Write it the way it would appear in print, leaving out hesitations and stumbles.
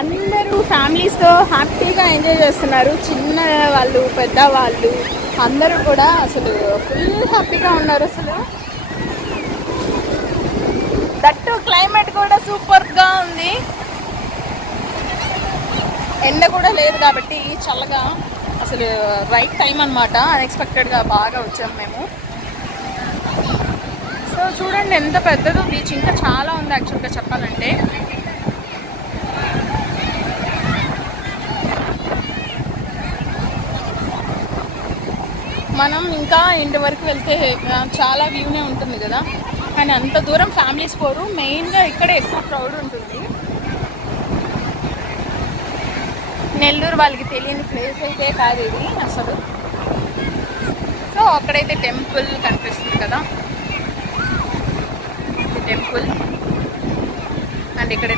అందరూ ఫ్యామిలీస్తో హ్యాపీగా ఎంజాయ్ చేస్తున్నారు. చిన్న వాళ్ళు, పెద్దవాళ్ళు అందరూ కూడా అసలు ఫుల్ హ్యాపీగా ఉన్నారు. అసలు దట్టు క్లైమేట్ కూడా సూపర్గా ఉంది. ఎండ కూడా లేదు కాబట్టి చల్లగా అసలు రైట్ టైం అనమాట. అన్ఎక్స్పెక్టెడ్గా బాగా వచ్చాము మేము. సో చూడండి ఎంత పెద్దదో బీచ్. ఇంకా చాలా ఉంది యాక్చువల్గా చెప్పాలంటే. మనం ఇంకా ఇంటి వరకు వెళ్తే చాలా వ్యూనే ఉంటుంది కదా, కానీ అంత దూరం ఫ్యామిలీస్ పోరు. మెయిన్గా ఇక్కడే ఎక్కువ క్రౌడ్ ఉంటుంది. నెల్లూరు వాళ్ళకి తెలియని ప్లేస్ అయితే కాదు ఇది అసలు. సో అక్కడైతే టెంపుల్ కనిపిస్తుంది కదా, టెంపుల్. అండ్ ఇక్కడ